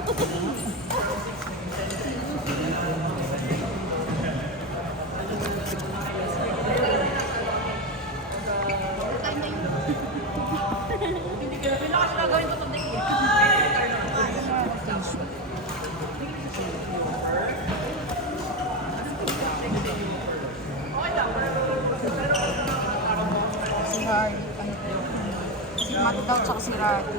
Si Matt daw, tsaka si Rati.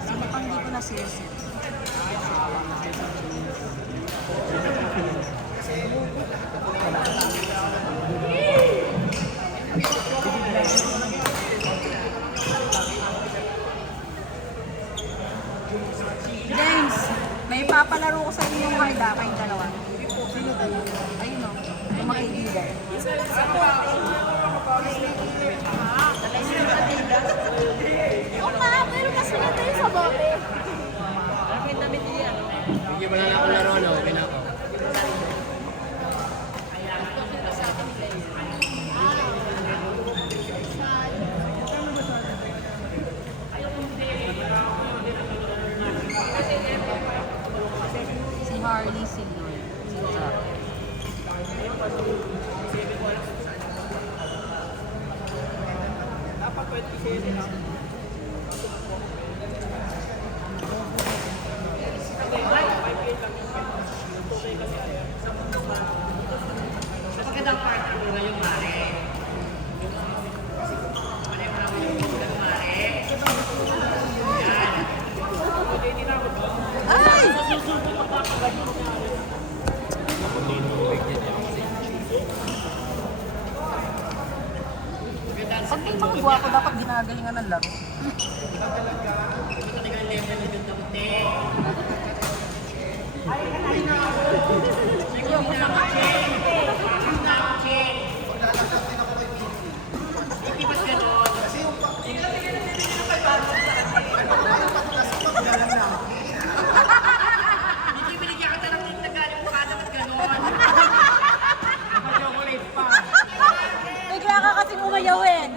Sino pang di ko nasisit? James, may papalaro ko sa inyo yung hard kayong dalawa. Ayun o, yung makikigay. Oo nga, pero mas maganda yung sa bote. Hindi wala na akong laro, no? Okay na ako. Si Harley, si Lloyd, si Jack. Magandang partner ko ngayong mare. Pag may mga gwapo, dapat ginagalingan ng laro. Hindi binigyan ka ng tinta galing mukha naman gano'n. Chocolate pa. Bigla ka kasing umayawin.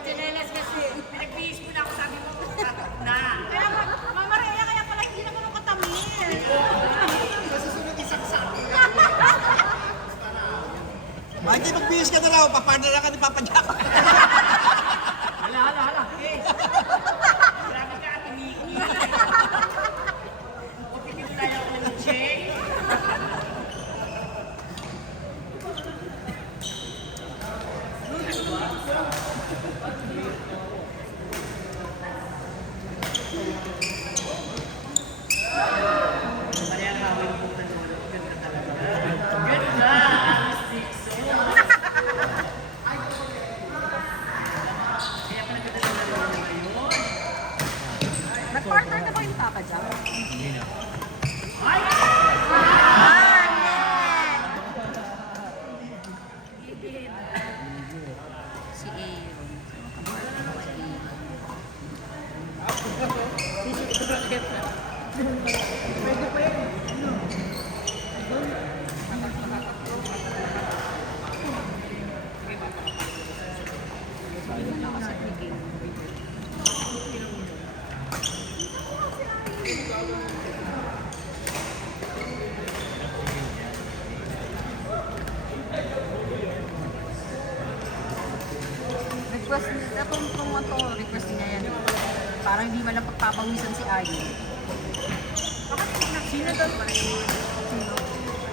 Chinelas kasi. Pinagbihis mo na ako, sabi mo, na. Kaya Mama Rhea, kaya pala hindi naman ako katamis. Sa susunod isaksak. Bakit di magbihis ka na raw? Papartner na ka ni Papa Jack. Hala. Grabe ka, Ate Mickey. O, pipili tayo ako ng check. Kaya kawin po na noon. Ganda talaga. Ganda! Kaya pala ganda na naman ngayon. Nag-partner na ba yung Papa Jack? Ay! Si Aaron. Request nila request niya yan. Parang hindi man lang pagpapawisan si Ayo. Sino doon pa rin? Sino?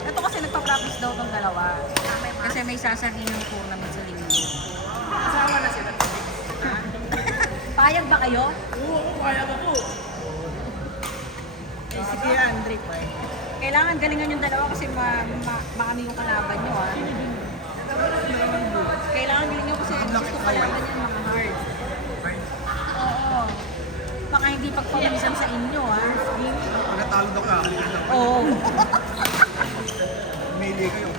Ito kasi nagpa-practice daw tong dalawa. Kasi may sasariling tournament sa linggo. Asawa na sila. Payag ba kayo? Oo, kaya ko po. Eh, sige, Andre pa eh. Kailangan galingan yung dalawa kasi maami yung kalaban nyo ha. Kailangan galingan kasi gusto kalaban yan mga hard. Oo. Baka hindi pagpawisan sa inyo ha. Pag natalo daw ka, Oo. umili kayo.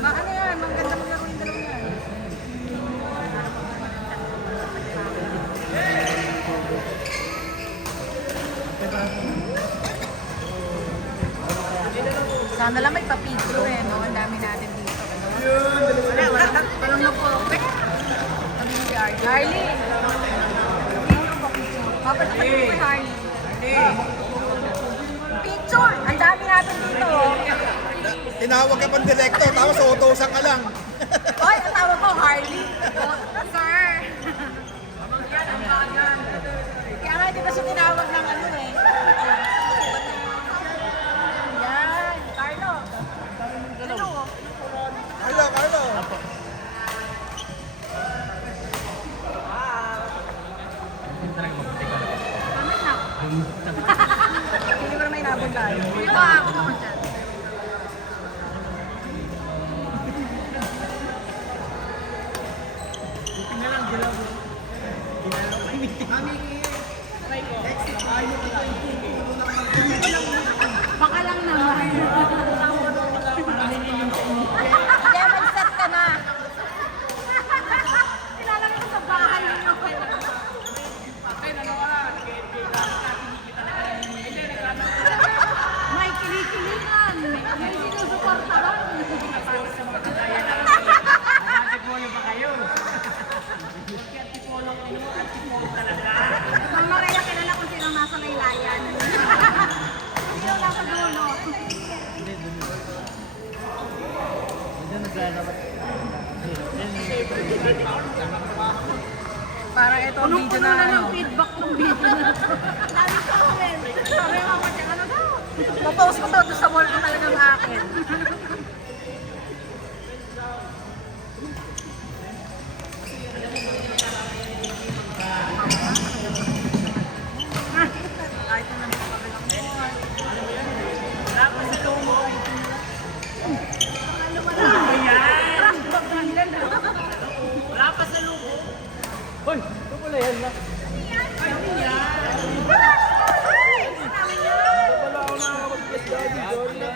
Ano yan? Maganda maglaro yung dalawa yan. Sana lang may papicture eh, no? Ang dami natin dito. Wala. Walang na-perfect. Sabi mo si Harley. Harley! Papalit ko kay Harley. Picture! Ang dami natin dito. Tinawag ka pang director, tapos utosan ka lang. Oy, ang tawag ko, Harley. Sir! Kaya nga, hindi kasi tinawag ng ano eh. Yan, Carlo. Hello. Carlo, Carlo. Hindi mo na may nabon tayo. Ito ako naman dyan. Baka lang naman. Kaya mag-set ka na. Nilalagay ko sa bahay ninyo. May kinikilingan. May sinusuportahan. Mama kaya kilala kung sino nasa laylayan. Sino nasa dulo. Parang ito ang video na ano. Feedback ng video na ito. Lalo sa akin. Sabi mo ako siya, ano daw? Mapost ko to sa wall ko talagang akin.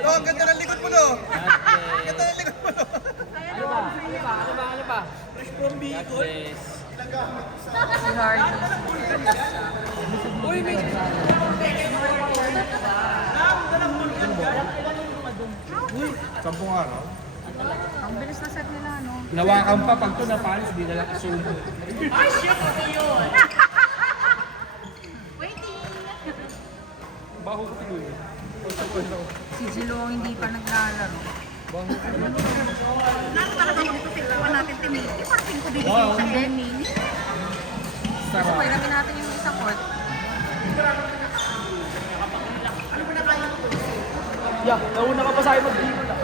Oh, ang ganda ng likod mo, no? Ang ganda ng likod mo, no? Si Harley. Sampung araw. Ang bilis na set nila, no? Nawakan pa pag ito napalis, di na lang kasulbo. Waiting! Baho ko tinuloy. Si Jilo hindi pa naglalaro. Nakakatawa ko sila natin timili. Parting ko dito Wow. sa gaming. So, Sarap. pwede natin yung isang court. Yeah, nauna ka pa sa akin mag-dito na.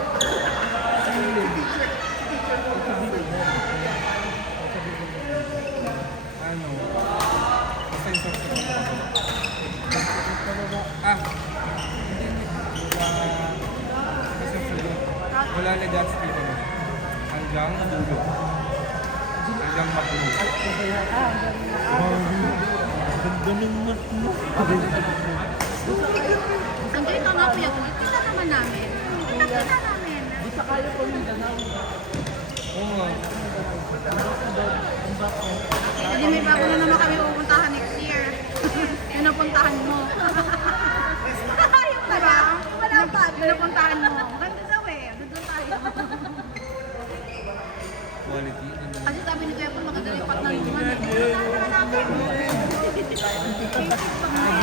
Ano? Basta yung soft drink. Ah! Wala na gas dito. Hanggang dulo. Hanggang mapuno. Ganun mo. Ang ganito nga kuya, kita naman namin. Kita namin. Oo nga. Hindi may bago na naman kami pupuntahan next year. Yung napuntahan mo. Yung pala, wala pa. Yung napuntahan mo. Ganda daw eh. Doon tayo. Quality. Kasi sabi ni Kuya Paul, magagalipat ng luman eh. Puntahan na natin.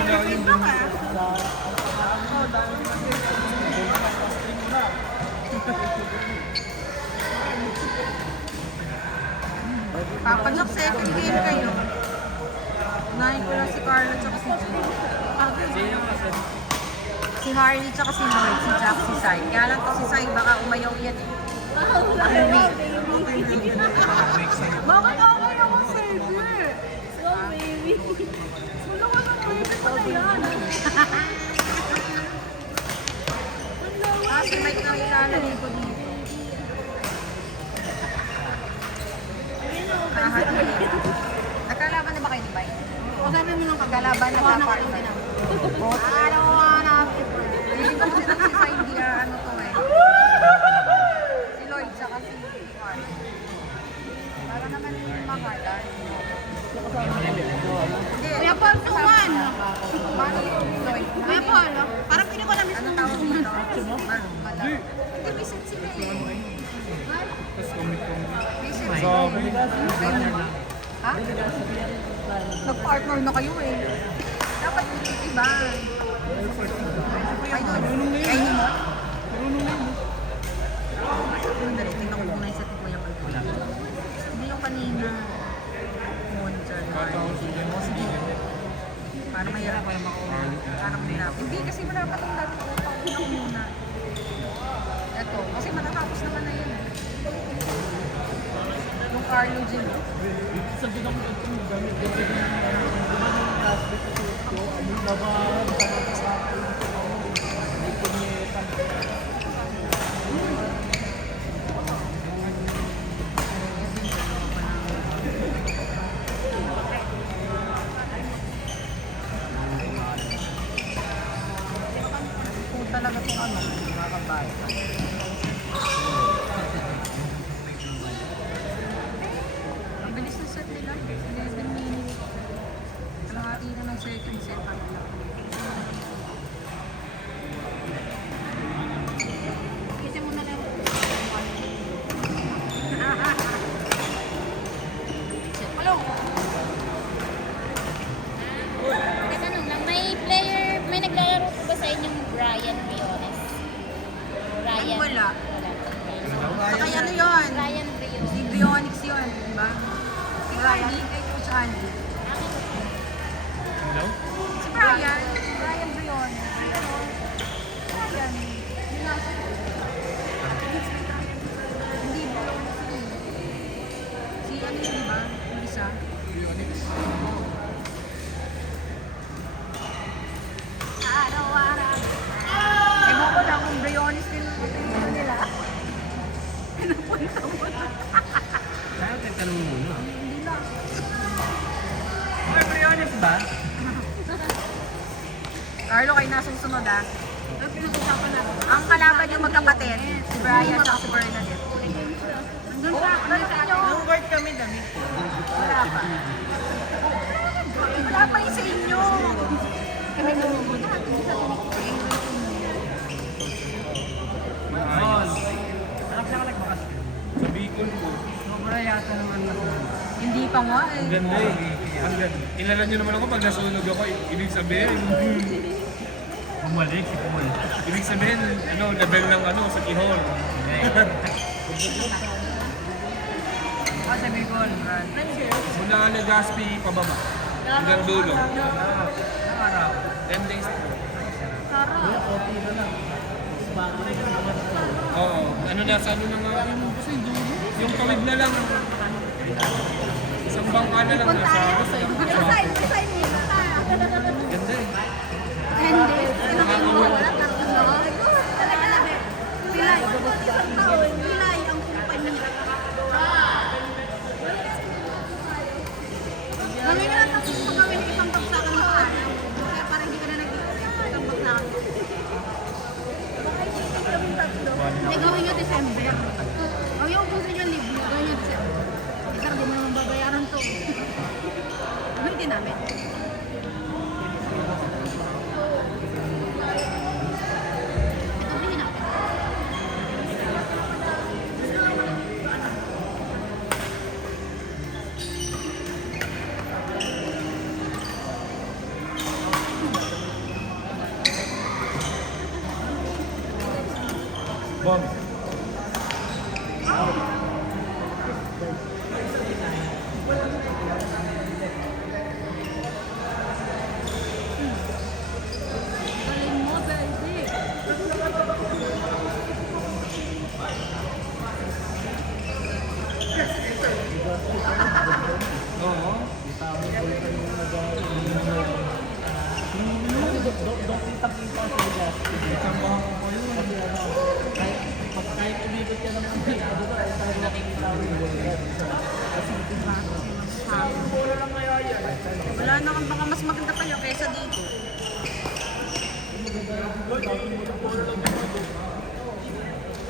Facebook ah. Papanok, second game kayo. Unahin ko lang si Carlo tsaka si Jilo. Si Harley tsaka si Lloyd, si Jack, si Sai. Kaya lang to si Sai, baka umayaw yan eh. Bakit okay ako, savior? So baby. Wala ka ng baby pala yan. Kasi may ilalagay ko dito. Nagkalaban na ba kayo ni Bay? O sabi mo nung Nagkalaban na Ano ba ka partner? Ano nga natin. Hindi ko sila si Sai, hindi ano to eh. Si Lloyd tsaka si Mark. Para naman yung mahalan. Hindi. Kuya Paul, tuman. Paano yung Lloyd? Kuya Paul, parang pili ko na mismo. Ano tawag dito? Mal Hindi. Hindi, may set sila eh. Tapos kami. May set sila Sabi. eh. Ha? Nag-partner na kayo eh. Dapat iba. Ay, doon. Kainin mo? Sandali, tingnan ko muna yung set ni Kuya Kalbo. Hindi yung kanina. Monster. O sige. Parang mahirap ko yung makuha. Parang mahirap. Hindi kasi wala pa itong dati. Paunan ko muna. Eto. Kasi matatapos naman na yun. Yung Carlo G. Talaga itong ano, mga kabata. Ang bilis na set nila, 11 minutes. Kalahati na ng second set. Kasi muna lang. Hello. Tanong lang, may naglalaro po ba sa inyong Brian Briones? Ay, Ryan? wala. Wala. Saka ano yun? Ryan Briones. Si Brionix yun, di ba? Si Ryan, kay Coach Andy. Hello? Si Brian. Brian Brion. Si ano? Brian. Yun nga siya. Hindi Brionix yun. Si ano yun, di ba? Yung isa. Araw-araw. Ewan ko lang kung Brionis din ang attention nila. Pinapunta mo na. Bakit tanong muna? Hindi lang. May Briones ba? Carlo, kayo nasusunod ah. Ay, pinag-usapan na. Ang kalaban yung magkapatid, si Brian at si Bernadette. Nandun pa, nandun nyo. Nung white kami damit. Wala pa. Wala pa yung sa inyo. Kami lumumunod. Maayos. Anak siya ka nagbakas. Sa Bicol po. Sobra yata naman ako. Hindi pa nga eh. Ang ganda eh. Ang ganda. Kilala nyo naman ako pag nasunog ako. Ibig sabihin, Bumalik, bumalik. ibig sabihin, ano, level ng ano, sa Kihon. O, sabi ko, Brad. Mula Legazpi, pababa. Hanggang dulo. Nakaraw. 10 days po. Sarap. Oo. Ano na, sa ano na nga, yung kawid na lang. Isang bangka na lang nasa. Sign mo pa. Ganda eh. Hindi. Sinakin mo. Wala ka. Talaga na, be. Pilay. Isang taon. Pilay ang kumpanya. Ngayon na tapos mo kami ng isang bagsakan ng araw. Kaya parang hindi ka na nag-iisip. Isang bagsakan. Hindi, gawin nyo December. Ang yung puso nyo libre, gawin nyo December. Isa, hindi mo naman babayaran to. Gawin din namin. Ito, bilhin natin. Bomb. Galing mo, baby. Oo. Isang bangka ko yun. Kahit umibot ka naman siya, parang nakikita ko Wala na kang baka mas maganda kayo kaysa dito.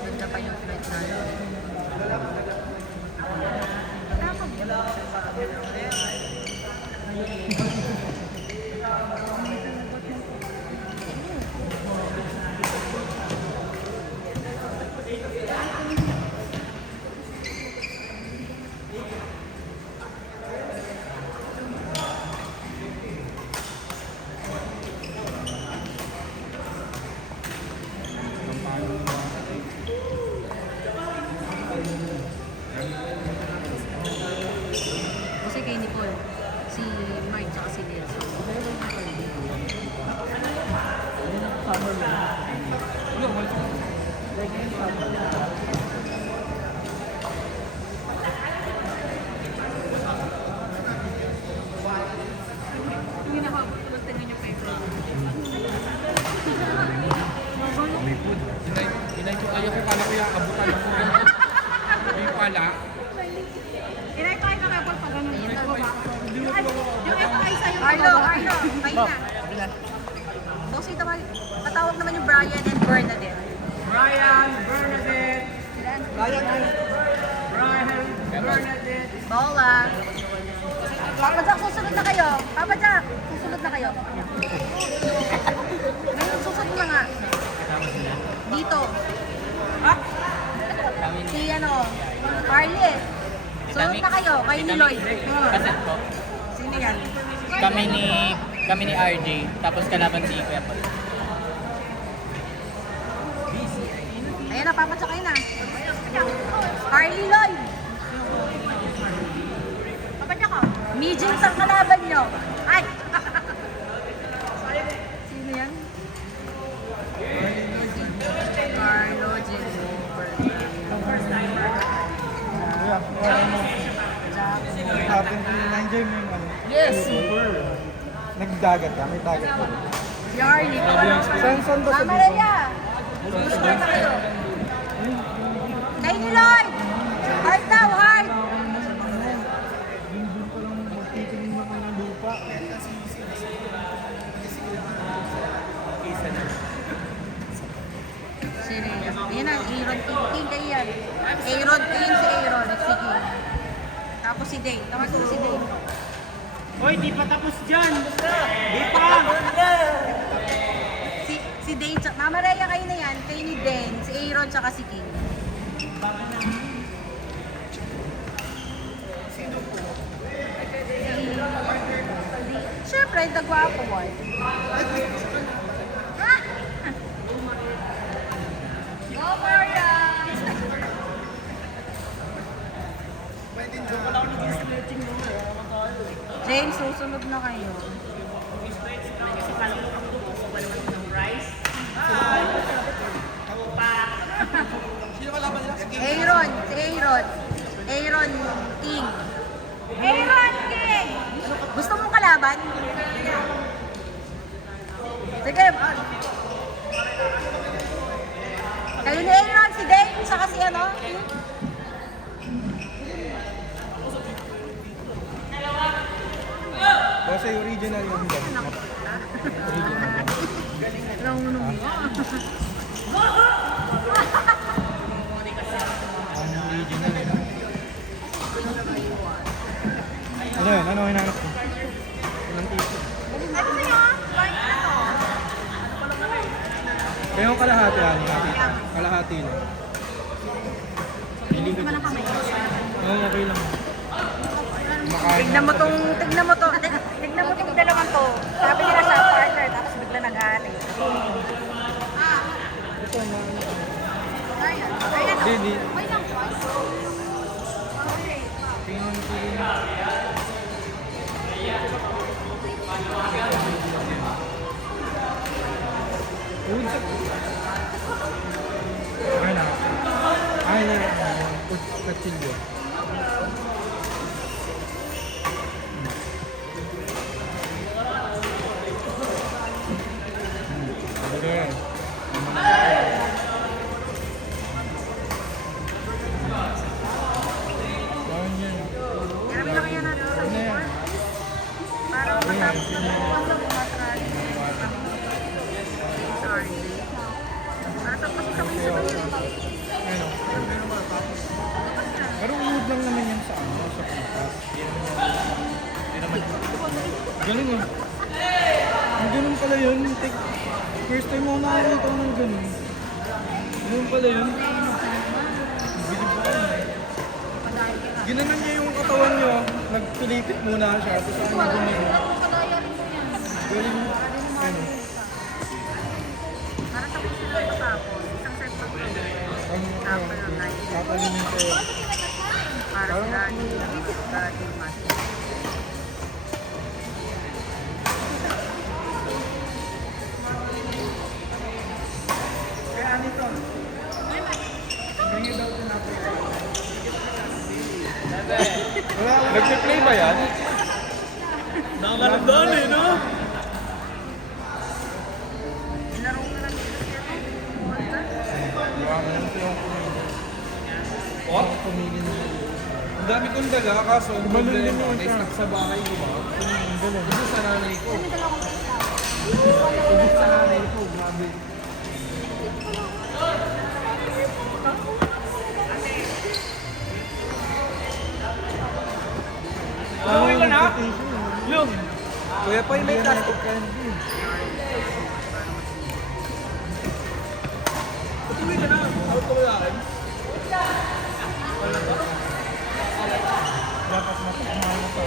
Ganda pa yung flight natin. Kayo na. Bossy naman, patawag naman yung Brian and Bernadette. Brian, Bernadette. Bola. Papa Jack, susunod na kayo. Papa Jack, susunod na kayo. Ngayon, susunod na nga. Dito. Si ano, Carly. Sunod na kayo, kayo ni Lloyd. Kaset po. Sino yan? Kami ni RJ, tapos kalaban si Kuya Paul. Ayan na, Papa Jack, kayo na. Carly Lloyd. Papa Jack ko. Mijins ang kalaban nyo. Ay! Sino yan? Carlo Jennifer. Happen to nandiyan yung ano. Yes! Nagdagat ka, may dagat ka. Si Arlie. Saan ba sa Mama dito? Rhea! Susunod na kayo. Kayo ni Lloyd! Heart daw, heart! Doon pa lang magtitingin mo ng lupa. Sino yan? Yan na, Aaron King kayo yan. Aaron King, si Aaron. Si King. Tapos si Dane. Tawag ko si Dane. Hoy, di pa tapos dyan! Di pa! Si Dane, Mama Rhea kayo na yan. Kayo ni Dane, si Aaron, tsaka si King. Siyempre, nagwapo one. Go Maria! James, susunod na kayo. Aaron, si Aaron. Aaron King. Aaron King! Gusto mong kalaban? Sige. Kayo ni Aaron, si Dane, saka si ano? Kasi original yung gamit. Nauno mo. Ang original eh. Ano yun? Ano hinahanap ko? Walang tissue. Ano na yun? Kaya yung kalahati ano nakita? Kalahati lang. Hindi naman ang kamay. Oo, okay lang. Makain Tignan mo tong dalawang to. Sabi nila sa partner, tapos bigla nag-aali. Ito, Ayan. Hindi. Okay lang po. Tingnan ko rin. Ay na. Ay na. Kutsilyo. Okay. Marami na kaya natin sa support. Para matapos na lang umatras. Sorry. Para tapos sabay-sabay yun. Ano? Pero uod lang naman yan sa ano, sa pitas. Hindi naman. Ganun eh. Ang ganun pala yun. First time mo nakakita ng ganun. Ganun pala yun. Bilib ako yun. Ginanan niya yung katawan niyo. Nagpilipit muna siya. Tapos ang ganun yun. Padaya rin po yan. Galing. Ano? Para tapos sila matapos. Isang set pa ko. Tapos ng live. Kapalinin ko. Para sila ni Daddy Master. Kaya ano ito? Bring it out in Africa. Nagpe-play ba yan? Nakakaragdan eh, no? Nilaro ko lang dito siya. Baka naman ito yung What? Pumili na. Ang dami kong dala, kaso ang problema, na-stuck sa bahay ko ba? Kasi sa nanay ko. Kuya Poy, may plastic candy. Patuloy ka na. Out ko wala akin. Dapat matakmahan na pa.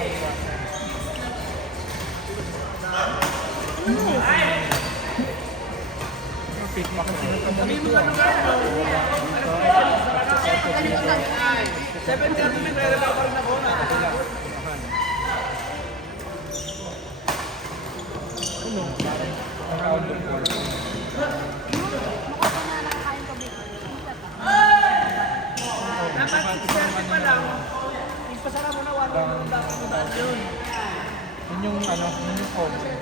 Pick pa kasi ng kamay ko. Ano? Round of four. Yun yung ano, yun yung cover.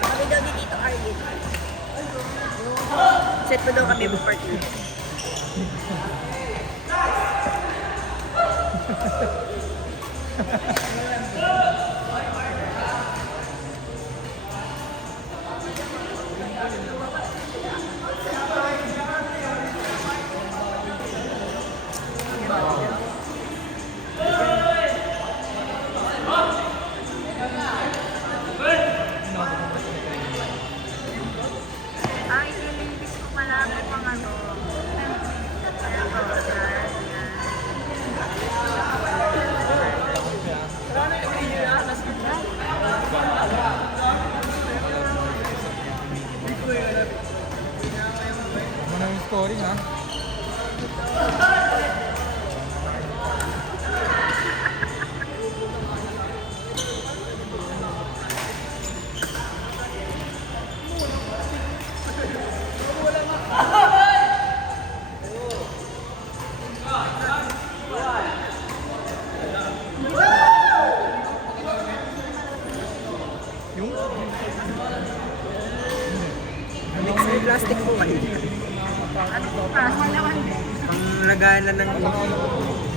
Kami daw ni Tito Arlene. Set mo daw kami before tea. Ay, nililibis ko pala ang mga to. Ano yung scoring ha? Yung? Mix may plastic po kayo. Ano po ka? Panglagayan na ng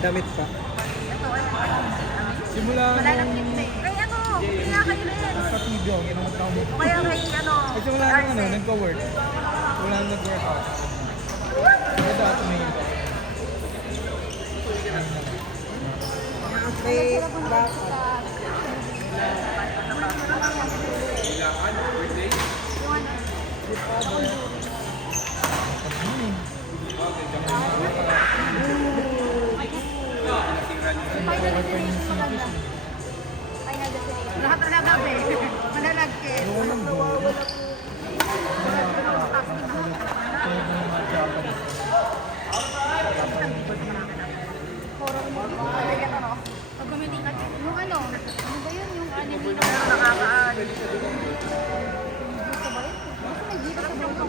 damit pa. Ito, ay Simula wala nang nung hintay. Kaya ano, kaya kayo rin. sa video, ginamit ako mo. O kaya kay ano, Kasi wala nang ano, Arce. nagka-work. Wala nang nag-workout. Ito ako tumingin. May Lahat na gabi. Manalagkit. Pag gumiling ka, yung ano ba yun? Yung anime na nakakaalis. nagdito sa bangko.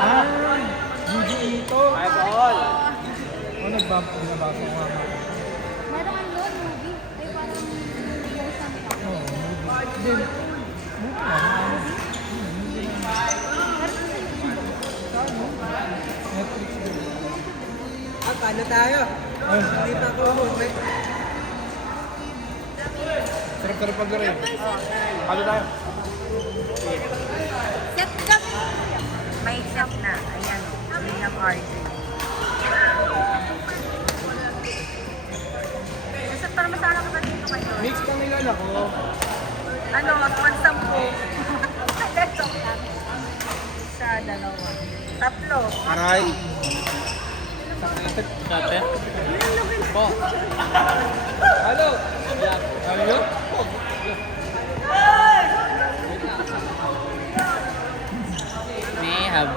Ah! Yuji Ito! Oh, nagbasa ko nga. Meron ang loan movie. Ay parang yung sabi ako. Oo, movie. Then, movie na. Netflix din. Paano tayo? Ay, Hindi pa ako humot. sarap-sarap paglaro eh. Ano tayo? Set kami. May set na. Ayan o. Yun ang RJ. Kasi para masala ka ba dito kayo? Mix pa nilala ko. Ano, pansampo. Joke lang. Isa, dalawa. Tatlo. Aray! Kate? Po. Halo! Halo? May have.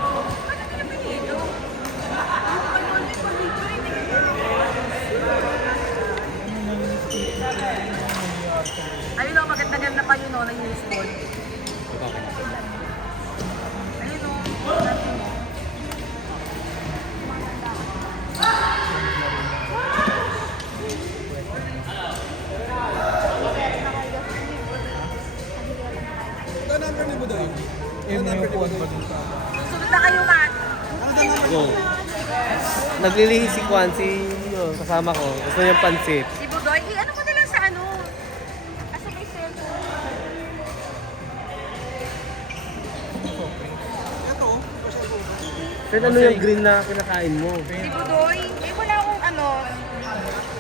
Ayun o, maganda-ganda pa yun o, na useful. Ayun o. Ito number ni Budoy. Yung number ni Budoy. Susunod na kayo, Kat. Go. Naglilihi si Kwanzi, yun, kasama ko. Gusto niyang pansit. Si Budoy, ano ko nila sa ano? Kasi may cellphone. Ito, Sen, ano yung green na kinakain mo? Si Budoy, wala akong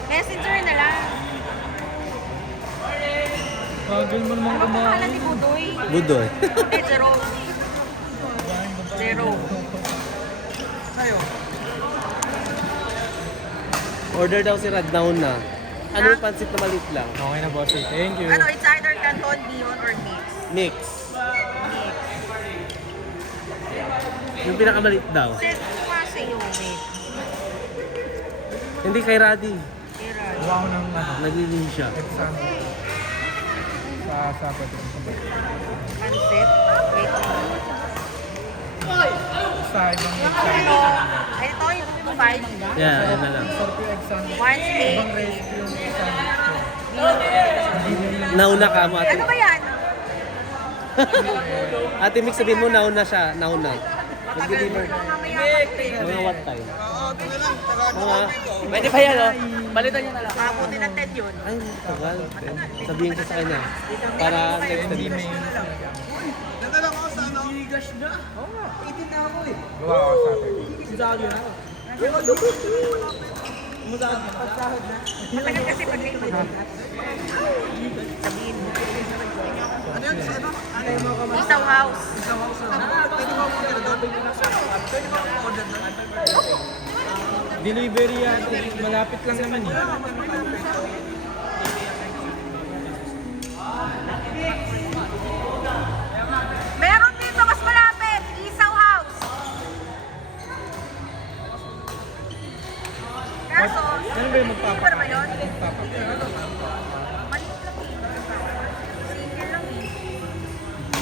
messenger na lang. Bagal mo naman Ano pangalan ni Budoy? Budoy. Hindi, Jerome. Jerome. Order daw si Rad na. Ano yung pansit na maliit lang? Okay na, boss. Thank you. It's either Canton, Dion, or Mix. Mix. Yung pinakamaliit daw. Sis, sa'yo, Mix. Hindi kay Raddy. Kira. Wow ng Naglilin siya. sa Pansit. Wait lang. sa ibang Ito, yung 5. Yeah, yun na lang. One steak. Nauna ka mo, ate. Ano ba yan? Ate Mix, sabihin mo nauna siya. Nauna. Nag-deliver. Mamaya Mga what time? Mga... Pwede pa yan, oh. Balitan niya na lang. Mabuti ng 10 yun. Ay, tagal. Sabihin ko sa kanya. Para next time. Gawa ako sa atin. Matagal kasi pag-lingkod. Sabihin mo. Isaw house. Delivery yan. Malapit lang naman eh. Meron dito mas malapit. Isaw house. Kaso, Ano ba yung deliver ba yun? magpapakita? Maliit lang eh. Single lang eh.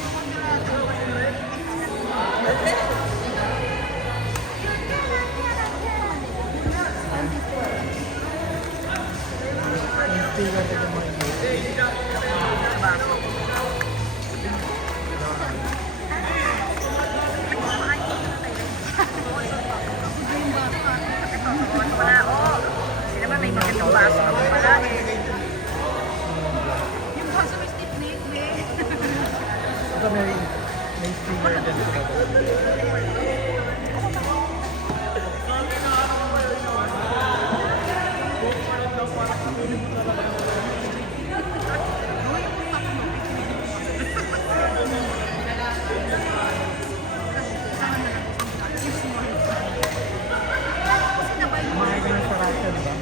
Wala ako. Kasi naman may magandang baso naman pala eh. Yung baso may stiff neck, eh. Ito may sticker din. Kumain ka ng sarasa, di ba?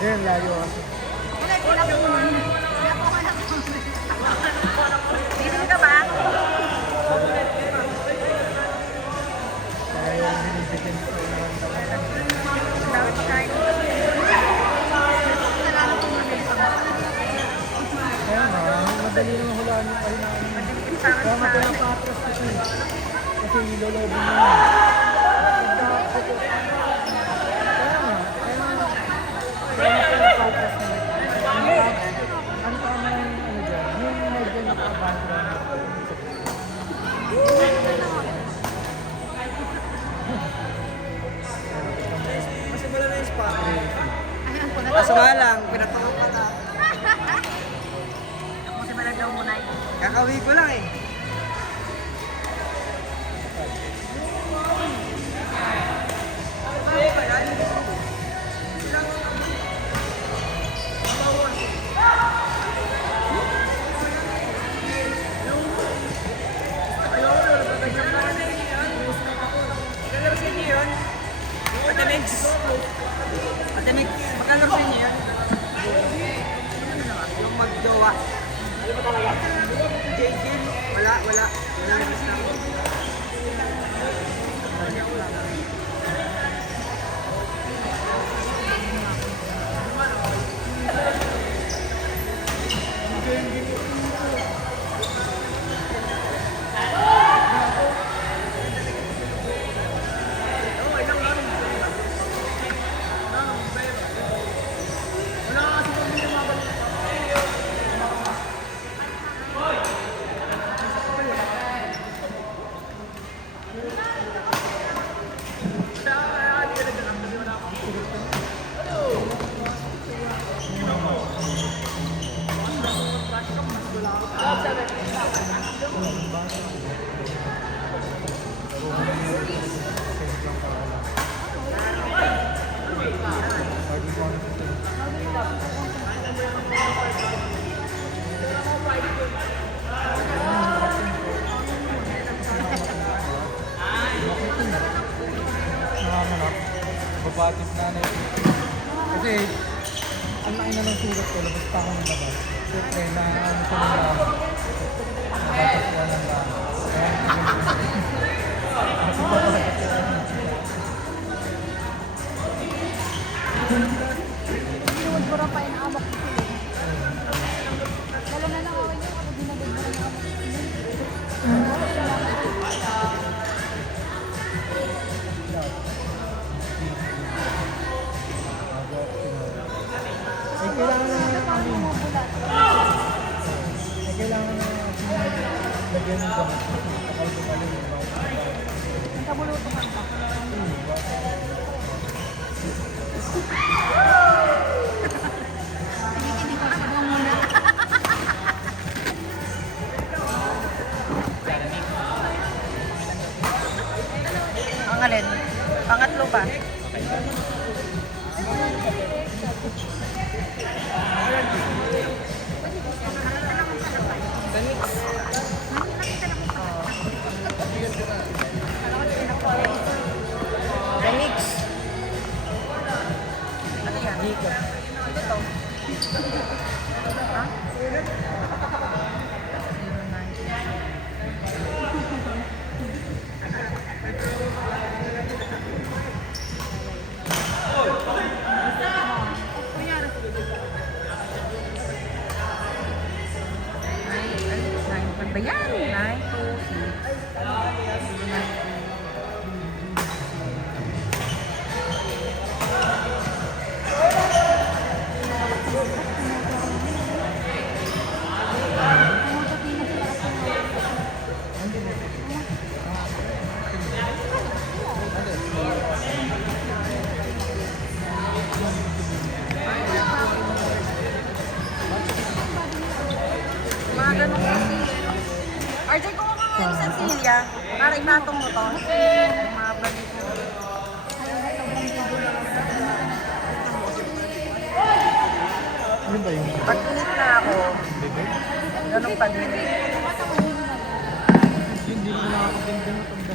Yan, layo kasi. Dito ka ba? Kaya yung binibigyan sa ulan naman. Dapat kain. Kaya nga, madali naman hulaan yung kayo namin. Madilim sa akin Kaya sa nga akin. pinapatras kasi. Kasi ilolobin mo yun. Kaya nga pinapatras na. Ang tama yung ano dyan, yung medyo naka-background. Kaso nga lang, pinatawag pa na. Ako si Malaglaw muna eh. Kakawi ko lang eh. Ate Mix, makalaro sa inyo yan. Yung mag-jowa. Wala. Wala na basta. Nakakanap. Babatid na na yun. Kasi, ang laki na ng sugat ko, labas pa ako ng labas. Siyempre, ano siya ng lang. Nabatas ko ng lang. Sinubura pa inaabak ko sila. Lalo na lang ako yun kapag dinagagura na ako. Ay, kailangan na ay, kailangan na lagyan ng gamot. Takal ko pala yun. Ang kabulutukan pa. Tinikinig ko sa buong muna. Ang alin? Pangatlo pa. The mix. Ano yan? Ito to. Ha? Ano ba yan? 9, 2, 6. Mga ganun kasi. RJ, kung ako ngayon sa Celia, para ipatong mo to. Mga balik mo. Ano ba yun? Pag ulit na ako, ganun pa din. Hindi ko nakakaganda na tanda.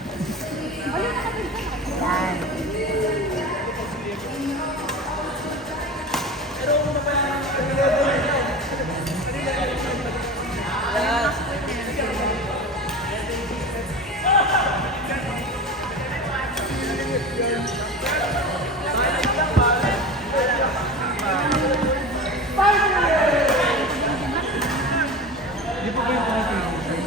Yan. Di ba yung pangitinig?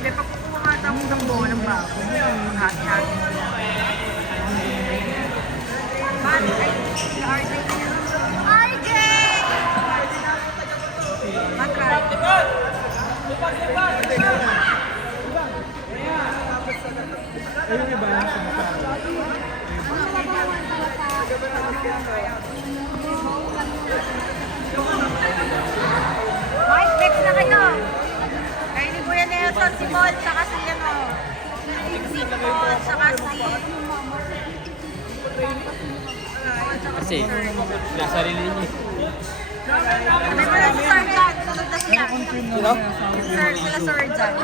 Hindi, pag kukuha nga tayo ng buo ng bago, hati-hati. Bali, ay, si RJ na yan. RJ! Matry. Ay, yung iba yung sumasama. Mike, next na kayo. Kayo ni Kuya Nelson, si Paul, saka si ano. Si Paul, saka si... Kasi, nasarili niya. May pala si Sir John. Sunod na siya. Sir, sila Sir John.